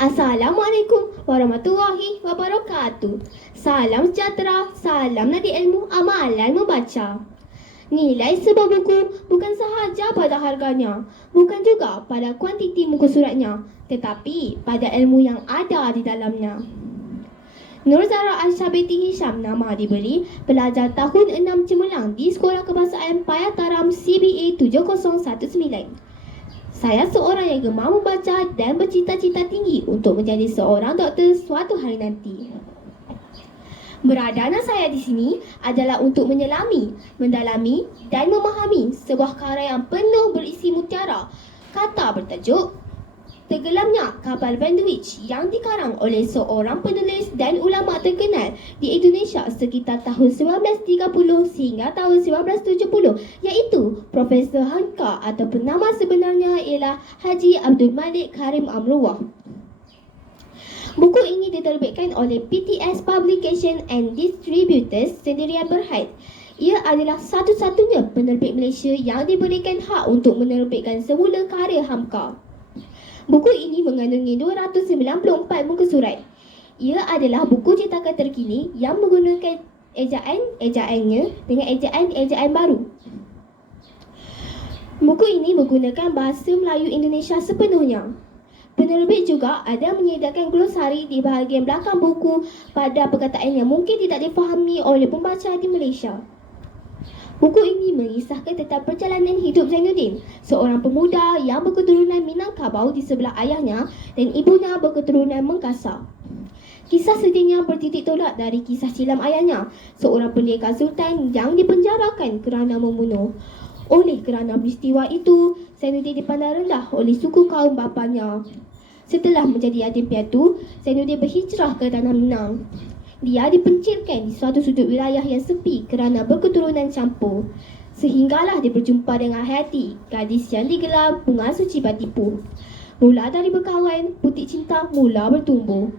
Assalamualaikum warahmatullahi wabarakatuh. Salam sejahtera, salam nadi ilmu, amalan membaca. Nilai sebuah buku bukan sahaja pada harganya, bukan juga pada kuantiti muka suratnya, tetapi pada ilmu yang ada di dalamnya. Nur Zara Al-Syabiti Hisham nama diberi, pelajar tahun 6 cemerlang di Sekolah Kebahasaan Payataram CBA 7019. Saya seorang yang gemar membaca dan bercita-cita tinggi untuk menjadi seorang doktor suatu hari nanti. Beradanya saya di sini adalah untuk menyelami, mendalami dan memahami sebuah karya yang penuh berisi mutiara. Kata bertajuk Tenggelamnya Kapal Bandwidth yang dikarang oleh seorang penulis dan ulama terkenal di Indonesia sekitar tahun 1930 sehingga tahun 1970, iaitu Profesor Hamka ataupun nama sebenarnya ialah Haji Abdul Malik Karim Amruwah. Buku ini diterbitkan oleh PTS Publication and Distributors Sendirian Berhad. Ia adalah satu-satunya penerbit Malaysia yang diberikan hak untuk menerbitkan semula karya Hamka. Buku ini mengandungi 294 muka surat. Ia adalah buku cetakan terkini yang menggunakan ejaannya dengan ejaan baru. Buku ini menggunakan bahasa Melayu Indonesia sepenuhnya. Penerbit juga ada menyediakan glosari di bahagian belakang buku pada perkataan yang mungkin tidak difahami oleh pembaca di Malaysia. Buku ini mengisahkan tentang perjalanan hidup Zainuddin, seorang pemuda yang berketurunan Minangkabau di sebelah ayahnya dan ibunya berketurunan Mengkasar. Kisah sedihnya bertitik tolak dari kisah silam ayahnya, seorang pendekar sultan yang dipenjarakan kerana membunuh. Oleh kerana peristiwa itu, Zainuddin dipandang rendah oleh suku kaum bapanya. Setelah menjadi yatim piatu, Zainuddin berhijrah ke tanah Minang. Dia dipencilkan di suatu sudut wilayah yang sepi kerana berketurunan campur. Sehinggalah dia berjumpa dengan Hayati, gadis yang digelar Bunga Suci Batipu. Mula dari berkawan, butik cinta mula bertumbuh.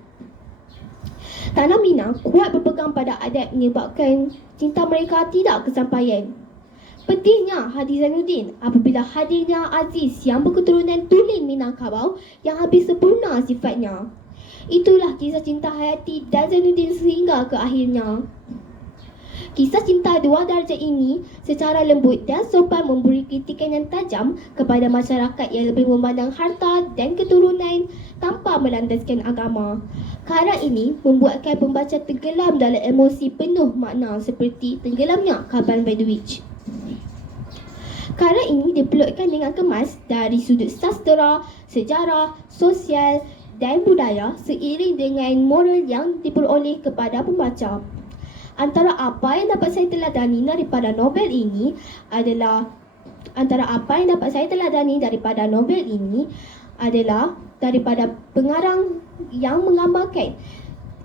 Tanah Minang kuat berpegang pada adat menyebabkan cinta mereka tidak kesampaian. Pedihnya hati Zainuddin apabila hadirnya Aziz yang berketurunan Tulin Minangkabau yang habis sempurna sifatnya. Itulah kisah cinta Hayati dan Zainuddin sehingga ke akhirnya. Kisah cinta dua darjat ini secara lembut dan sopan memberi kritikan yang tajam kepada masyarakat yang lebih memandang harta dan keturunan tanpa melandaskan agama. Karya ini membuatkan pembaca tenggelam dalam emosi penuh makna seperti tenggelamnya kapal Bandwidth. Karya ini dipelukkan dengan kemas dari sudut sastera, sejarah, sosial dan budaya seiring dengan moral yang diperoleh kepada pembaca. Antara apa yang dapat saya teladani daripada novel ini adalah daripada pengarang yang menggambarkan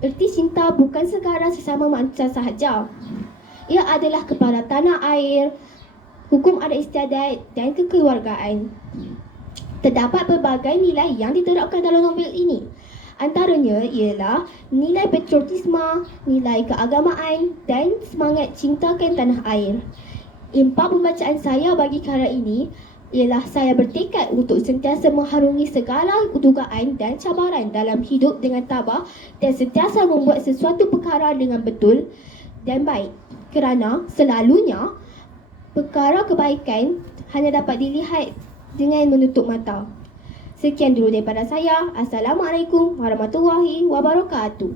erti cinta bukan sekadar sesama manusia sahaja. Ia adalah kepada tanah air, hukum adat istiadat dan kekeluargaan. Terdapat pelbagai nilai yang diterapkan dalam novel ini. Antaranya ialah nilai patriotisme, nilai keagamaan dan semangat cintakan tanah air. Impak pembacaan saya bagi karya ini ialah saya bertekad untuk sentiasa mengharungi segala dugaan dan cabaran dalam hidup dengan tabah dan sentiasa membuat sesuatu perkara dengan betul dan baik. Kerana selalunya perkara kebaikan hanya dapat dilihat dengan menutup mata. Sekian dulu daripada saya. Assalamualaikum warahmatullahi wabarakatuh.